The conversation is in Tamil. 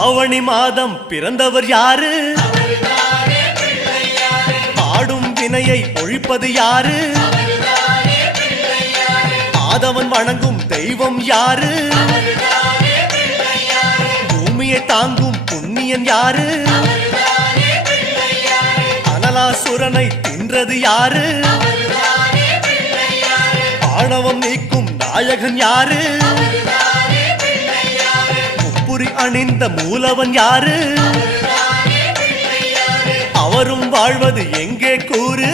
ஆவணி மாதம் பிறந்தவர் யாரு? ஆடும் வினையை ஒழிப்பது யாரு? ஆதவன் வணங்கும் தெய்வம் யாரு? பூமியை தாங்கும் புண்ணியன் யாரு? அனலாசுரனை தின்றது யாரு? ஆணவம் நீக்கும் நாயகன் யாரு? அணிந்த மூலவன் யாரு? அவரும் வாழ்வது எங்கே கூறு?